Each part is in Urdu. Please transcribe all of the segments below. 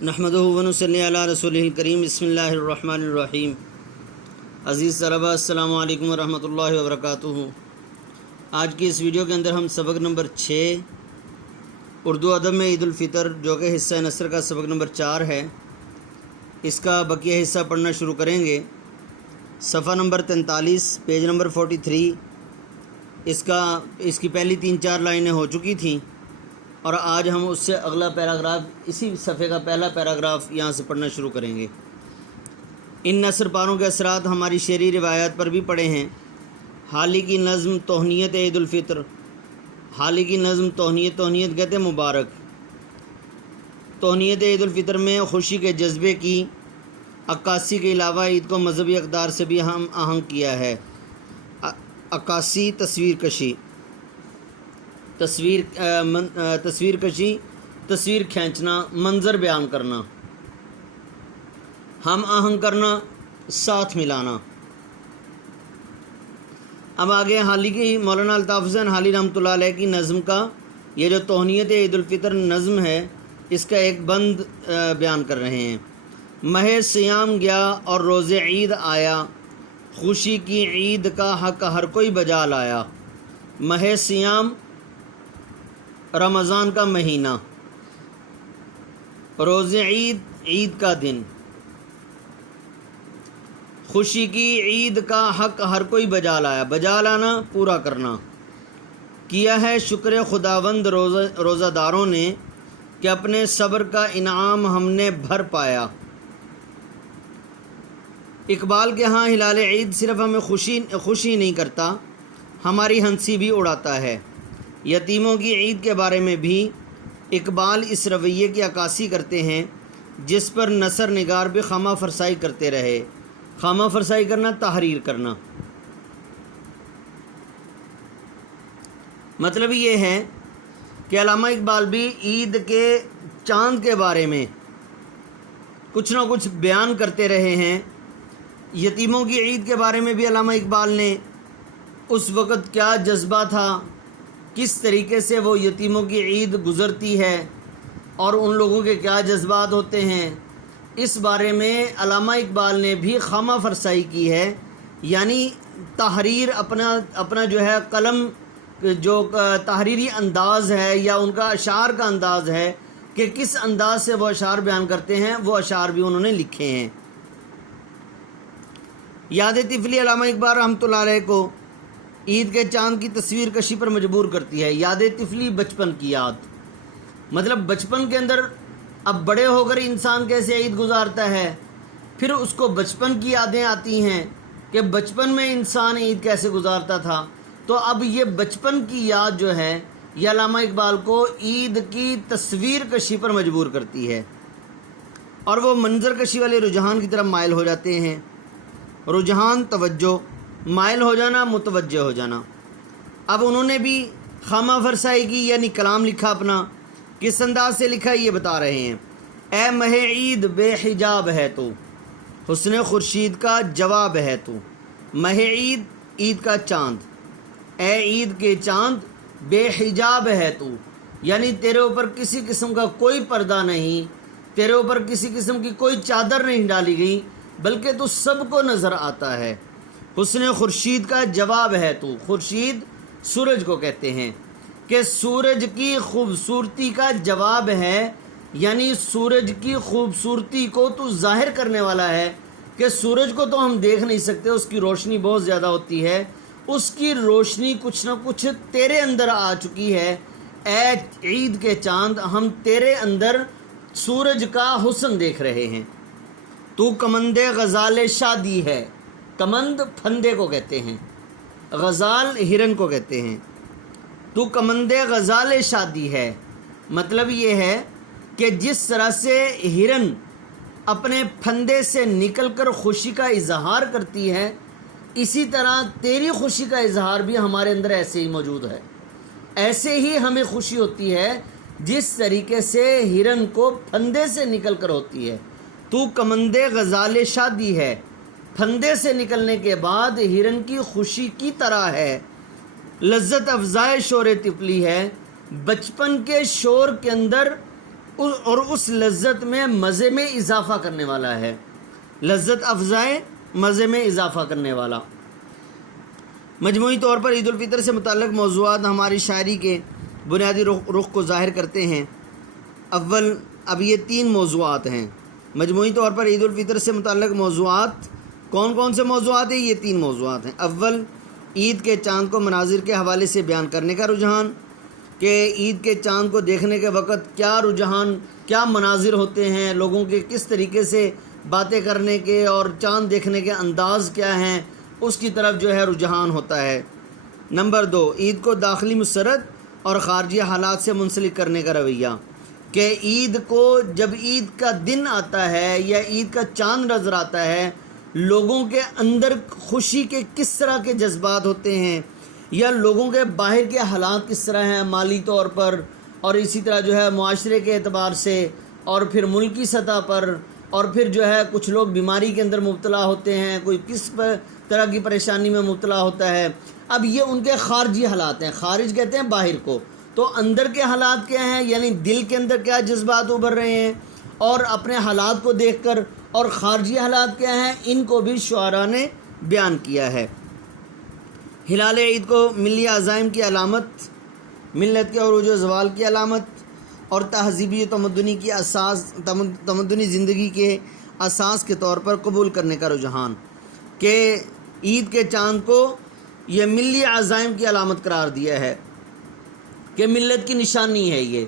نحمدہ و نصلی علی رسولہ الکریم بسم اللہ الرحمن الرحیم۔ عزیز طلبہ السلام علیکم ورحمۃ اللہ وبرکاتہ۔ آج کی اس ویڈیو کے اندر ہم سبق نمبر 6 اردو ادب میں عید الفطر جو کہ حصہ نثر کا سبق نمبر 4 ہے، اس کا بقیہ حصہ پڑھنا شروع کریں گے۔ صفحہ نمبر 43 پیج نمبر 43 اس کی پہلی 3-4 لائنیں ہو چکی تھیں، اور آج ہم اس سے اگلا پیراگراف، اسی صفحے کا پہلا پیراگراف یہاں سے پڑھنا شروع کریں گے۔ ان نثر پاروں کے اثرات ہماری شعری روایات پر بھی پڑے ہیں۔ حالی کی نظم توہنیت عید الفطر، حالی کی نظم توہنیت کہتے ہیں مبارک۔ توہنیت عید الفطر میں خوشی کے جذبے کی عکاسی کے علاوہ عید کو مذہبی اقدار سے بھی ہم آہنگ کیا ہے۔ عکاسی تصویر کشی، تصویر کھینچنا، منظر بیان کرنا، ہم آہنگ کرنا، ساتھ ملانا۔ اب آگے حالی کی مولانا الطاف حسین حالی رحمۃ اللہ علیہ کی نظم کا یہ جو توہنیت عید الفطر نظم ہے، اس کا ایک بند بیان کر رہے ہیں۔ ماہ صیام گیا اور روز عید آیا، خوشی کی عید کا حق ہر کوئی بجا لایا۔ ماہ صیام رمضان کا مہینہ، روز عید عید کا دن، خوشی کی عید کا حق ہر کوئی بجا لایا۔ بجا لانا، پورا کرنا۔ کیا ہے شکر خداوند روزہ داروں نے کہ اپنے صبر کا انعام ہم نے بھر پایا۔ اقبال کے ہاں ہلال عید صرف ہمیں خوشی نہیں کرتا، ہماری ہنسی بھی اڑاتا ہے۔ یتیموں کی عید کے بارے میں بھی اقبال اس رویے کی عکاسی کرتے ہیں جس پر نثر نگار بھی خامہ فرسائی کرتے رہے۔ خامہ فرسائی کرنا، تحریر کرنا، مطلب یہ ہے کہ علامہ اقبال بھی عید کے چاند کے بارے میں کچھ نہ کچھ بیان کرتے رہے ہیں۔ یتیموں کی عید کے بارے میں بھی علامہ اقبال نے اس وقت کیا جذبہ تھا، کس طریقے سے وہ یتیموں کی عید گزرتی ہے اور ان لوگوں کے کیا جذبات ہوتے ہیں، اس بارے میں علامہ اقبال نے بھی خامہ فرسائی کی ہے۔ یعنی تحریر، اپنا جو ہے قلم، جو تحریری انداز ہے یا ان کا اشعار کا انداز ہے کہ کس انداز سے وہ اشعار بیان کرتے ہیں، وہ اشعار بھی انہوں نے لکھے ہیں۔ یاد طفلی علامہ اقبال رحمۃ اللہ علیہ کو عید کے چاند کی تصویر کشی پر مجبور کرتی ہے۔ یاد طفلی، بچپن کی یاد، مطلب بچپن کے اندر اب بڑے ہو کر انسان کیسے عید گزارتا ہے، پھر اس کو بچپن کی یادیں آتی ہیں کہ بچپن میں انسان عید کیسے گزارتا تھا، تو اب یہ بچپن کی یاد جو ہے یہ علامہ اقبال کو عید کی تصویر کشی پر مجبور کرتی ہے، اور وہ منظر کشی والے رجحان کی طرف مائل ہو جاتے ہیں۔ رجحان، توجہ، مائل ہو جانا، متوجہ ہو جانا۔ اب انہوں نے بھی خامہ فرسائی کی، یعنی کلام لکھا اپنا۔ کس انداز سے لکھا یہ بتا رہے ہیں۔ اے ماہ عید بے حجاب ہے تو، حسن خورشید کا جواب ہے تو۔ ماہ عید، عید کا چاند، اے عید کے چاند بے حجاب ہے تو، یعنی تیرے اوپر کسی قسم کا کوئی پردہ نہیں، تیرے اوپر کسی قسم کی کوئی چادر نہیں ڈالی گئی، بلکہ تو سب کو نظر آتا ہے۔ حسن خورشید کا جواب ہے تو، خورشید سورج کو کہتے ہیں کہ سورج کی خوبصورتی کا جواب ہے، یعنی سورج کی خوبصورتی کو تو ظاہر کرنے والا ہے کہ سورج کو تو ہم دیکھ نہیں سکتے، اس کی روشنی بہت زیادہ ہوتی ہے، اس کی روشنی کچھ نہ کچھ تیرے اندر آ چکی ہے۔ اے عید کے چاند، ہم تیرے اندر سورج کا حسن دیکھ رہے ہیں۔ تو کمند غزال شادی ہے، کمند پھندے کو کہتے ہیں، غزال ہرن کو کہتے ہیں۔ تو کمند غزال شادی ہے، مطلب یہ ہے کہ جس طرح سے ہرن اپنے پھندے سے نکل کر خوشی کا اظہار کرتی ہے، اسی طرح تیری خوشی کا اظہار بھی ہمارے اندر ایسے ہی موجود ہے۔ ایسے ہی ہمیں خوشی ہوتی ہے جس طریقے سے ہرن کو پھندے سے نکل کر ہوتی ہے۔ تو کمند غزال شادی ہے، پھندے سے نکلنے کے بعد ہرن کی خوشی کی طرح ہے۔ لذت افزائے شور طفلی ہے، بچپن کے شور کے اندر اور اس لذت میں مزے میں اضافہ کرنے والا ہے، لذت افزائے مزے میں اضافہ کرنے والا۔ مجموعی طور پر عید الفطر سے متعلق موضوعات ہماری شاعری کے بنیادی رخ کو ظاہر کرتے ہیں۔ اول، اب یہ 3 موضوعات ہیں۔ مجموعی طور پر عید الفطر سے متعلق موضوعات کون کون سے موضوعات ہیں؟ یہ 3 موضوعات ہیں۔ اول، عید کے چاند کو مناظر کے حوالے سے بیان کرنے کا رجحان، کہ عید کے چاند کو دیکھنے کے وقت کیا رجحان، کیا مناظر ہوتے ہیں، لوگوں کے کس طریقے سے باتیں کرنے کے اور چاند دیکھنے کے انداز کیا ہیں، اس کی طرف جو ہے رجحان ہوتا ہے۔ نمبر 2، عید کو داخلی مسرت اور خارجی حالات سے منسلک کرنے کا رویہ، کہ عید کو جب عید کا دن آتا ہے یا عید کا چاند نظر آتا ہے، لوگوں کے اندر خوشی کے کس طرح کے جذبات ہوتے ہیں، یا لوگوں کے باہر کے حالات کس طرح ہیں مالی طور پر، اور اسی طرح جو ہے معاشرے کے اعتبار سے، اور پھر ملکی سطح پر، اور پھر جو ہے کچھ لوگ بیماری کے اندر مبتلا ہوتے ہیں، کوئی کس طرح کی پریشانی میں مبتلا ہوتا ہے۔ اب یہ ان کے خارجی حالات ہیں، خارج کہتے ہیں باہر کو، تو اندر کے حالات کیا ہیں، یعنی دل کے اندر کیا جذبات ابھر رہے ہیں، اور اپنے حالات کو دیکھ کر، اور خارجی حالات کیا ہیں، ان کو بھی شعراء نے بیان کیا ہے۔ ہلال عید کو ملی عزائم کی علامت، ملت کے عروج و زوال کی علامت، اور تہذیبی تمدنی زندگی کے اساس کے طور پر قبول کرنے کا رجحان، کہ عید کے چاند کو یہ ملی عزائم کی علامت قرار دیا ہے، کہ ملت کی نشانی ہے یہ،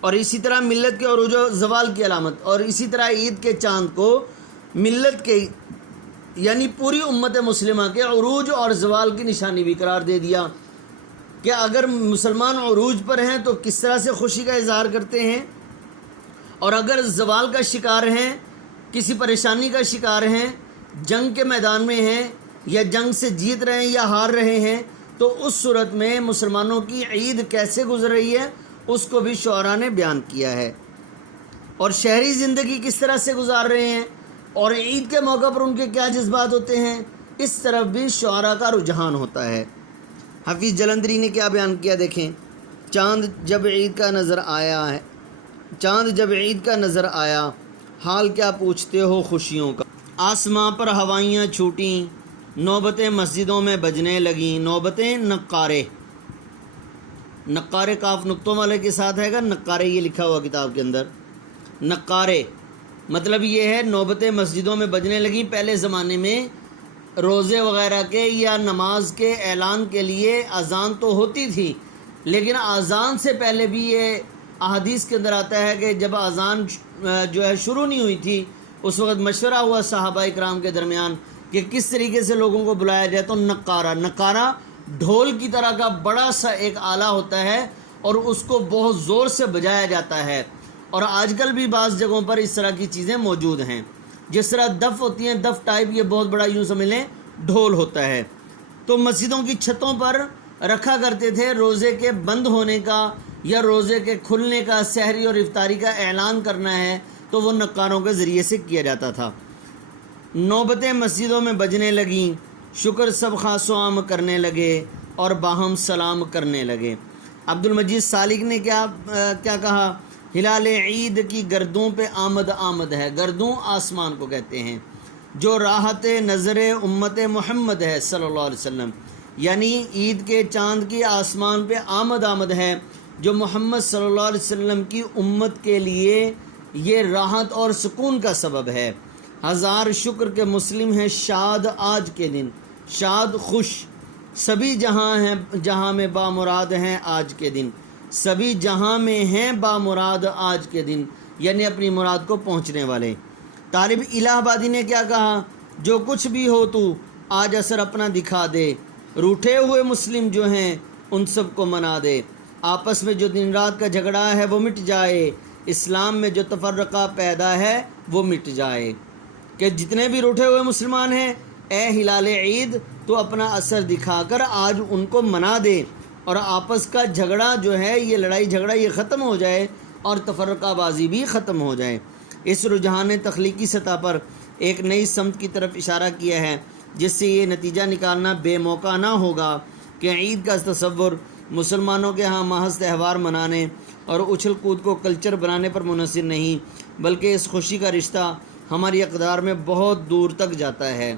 اور اسی طرح ملت کے عروج و زوال کی علامت، اور اسی طرح عید کے چاند کو ملت کے یعنی پوری امت مسلمہ کے عروج اور زوال کی نشانی بھی قرار دے دیا، کہ اگر مسلمان عروج پر ہیں تو کس طرح سے خوشی کا اظہار کرتے ہیں، اور اگر زوال کا شکار ہیں، کسی پریشانی کا شکار ہیں، جنگ کے میدان میں ہیں، یا جنگ سے جیت رہے ہیں یا ہار رہے ہیں، تو اس صورت میں مسلمانوں کی عید کیسے گزر رہی ہے، اس کو بھی شعراء نے بیان کیا ہے، اور شہری زندگی کس طرح سے گزار رہے ہیں، اور عید کے موقع پر ان کے کیا جذبات ہوتے ہیں، اس طرف بھی شعراء کا رجحان ہوتا ہے۔ حفیظ جلندری نے کیا بیان کیا، دیکھیں، چاند جب عید کا نظر آیا ہے، چاند جب عید کا نظر آیا، حال کیا پوچھتے ہو خوشیوں کا، آسماں پر ہوائیاں چھوٹیں، نوبتیں مسجدوں میں بجنے لگیں، نوبتیں نقارے، نقارے کاف نقطوں والے کے ساتھ ہے گا، نقارے یہ لکھا ہوا کتاب کے اندر، نقارے مطلب یہ ہے نوبتیں مسجدوں میں بجنے لگیں۔ پہلے زمانے میں روزے وغیرہ کے یا نماز کے اعلان کے لیے اذان تو ہوتی تھی، لیکن اذان سے پہلے بھی یہ احادیث کے اندر آتا ہے کہ جب اذان جو ہے شروع نہیں ہوئی تھی، اس وقت مشورہ ہوا صحابہ اکرام کے درمیان کہ کس طریقے سے لوگوں کو بلایا جائے، تو نقارہ ڈھول کی طرح کا بڑا سا ایک آلہ ہوتا ہے، اور اس کو بہت زور سے بجایا جاتا ہے، اور آج کل بھی بعض جگہوں پر اس طرح کی چیزیں موجود ہیں، جس طرح دف ہوتی ہیں، دف ٹائپ یہ بہت بڑا یوں سمجھ لیں ڈھول ہوتا ہے، تو مسجدوں کی چھتوں پر رکھا کرتے تھے۔ روزے کے بند ہونے کا یا روزے کے کھلنے کا، سحری اور افطاری کا اعلان کرنا ہے تو وہ نقاروں کے ذریعے سے کیا جاتا تھا۔ نوبتیں مسجدوں میں بجنے لگیں، شکر سب خاص و عام کرنے لگے، اور باہم سلام کرنے لگے۔ عبد المجید سالک نے کیا کہا، ہلال عید کی گردوں پہ آمد ہے، گردوں آسمان کو کہتے ہیں، جو راحت نظر امت محمد ہے صلی اللہ علیہ وسلم، یعنی عید کے چاند کی آسمان پہ آمد ہے، جو محمد صلی اللہ علیہ وسلم کی امت کے لیے یہ راحت اور سکون کا سبب ہے۔ ہزار شکر کے مسلم ہیں شاد آج کے دن، شاد خوش، سبھی جہاں ہیں جہاں میں بامراد ہیں آج کے دن، سبھی جہاں میں ہیں بامراد آج کے دن، یعنی اپنی مراد کو پہنچنے والے۔ طالب الہ آبادی نے کیا کہا، جو کچھ بھی ہو تو آج اثر اپنا دکھا دے، روٹھے ہوئے مسلم جو ہیں ان سب کو منا دے، آپس میں جو دن رات کا جھگڑا ہے وہ مٹ جائے، اسلام میں جو تفرقہ پیدا ہے وہ مٹ جائے، کہ جتنے بھی روٹھے ہوئے مسلمان ہیں، اے ہلال عید تو اپنا اثر دکھا کر آج ان کو منا دے، اور آپس کا جھگڑا جو ہے، یہ لڑائی جھگڑا یہ ختم ہو جائے، اور تفرقہ بازی بھی ختم ہو جائے۔ اس رجحان نے تخلیقی سطح پر ایک نئی سمت کی طرف اشارہ کیا ہے، جس سے یہ نتیجہ نکالنا بے موقع نہ ہوگا کہ عید کا تصور مسلمانوں کے ہاں محض تہوار منانے اور اچھل کود کو کلچر بنانے پر منحصر نہیں، بلکہ اس خوشی کا رشتہ ہماری اقدار میں بہت دور تک جاتا ہے۔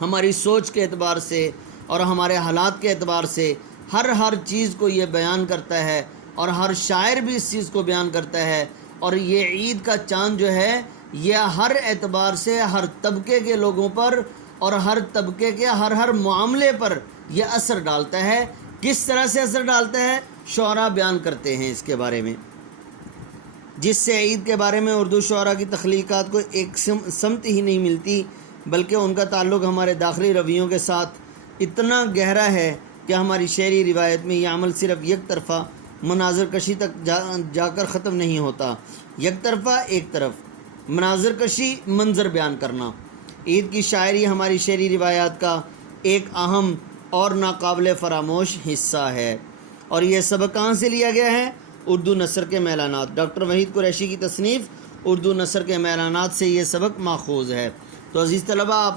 ہماری سوچ کے اعتبار سے اور ہمارے حالات کے اعتبار سے ہر چیز کو یہ بیان کرتا ہے، اور ہر شاعر بھی اس چیز کو بیان کرتا ہے۔ اور یہ عید کا چاند جو ہے یہ ہر اعتبار سے ہر طبقے کے لوگوں پر اور ہر طبقے کے ہر معاملے پر یہ اثر ڈالتا ہے۔ کس طرح سے اثر ڈالتا ہے؟ شعراء بیان کرتے ہیں اس کے بارے میں، جس سے عید کے بارے میں اردو شعراء کی تخلیقات کو ایک سمت ہی نہیں ملتی، بلکہ ان کا تعلق ہمارے داخلی رویوں کے ساتھ اتنا گہرا ہے کہ ہماری شعری روایت میں یہ عمل صرف یک طرفہ مناظر کشی تک جا کر ختم نہیں ہوتا۔ یک طرفہ ایک طرف مناظر کشی، منظر بیان کرنا۔ عید کی شاعری ہماری شعری روایات کا ایک اہم اور ناقابل فراموش حصہ ہے، اور یہ سبق کہاں سے لیا گیا ہے؟ اردو نثر کے میلانات۔ ڈاکٹر وحید قریشی کی تصنیف اردو نثر کے میلانات سے یہ سبق ماخوذ ہے۔ تو عزیز طلبہ،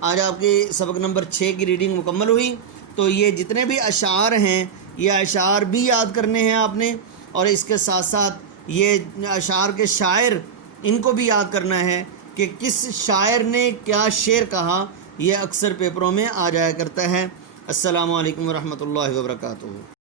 آج آپ کے سبق نمبر 6 کی ریڈنگ مکمل ہوئی۔ تو یہ جتنے بھی اشعار ہیں یہ اشعار بھی یاد کرنے ہیں آپ نے، اور اس کے ساتھ ساتھ یہ اشعار کے شاعر ان کو بھی یاد کرنا ہے کہ کس شاعر نے کیا شعر کہا۔ یہ اکثر پیپروں میں آ جایا کرتا ہے۔ السلام علیکم ورحمۃ اللہ وبرکاتہ۔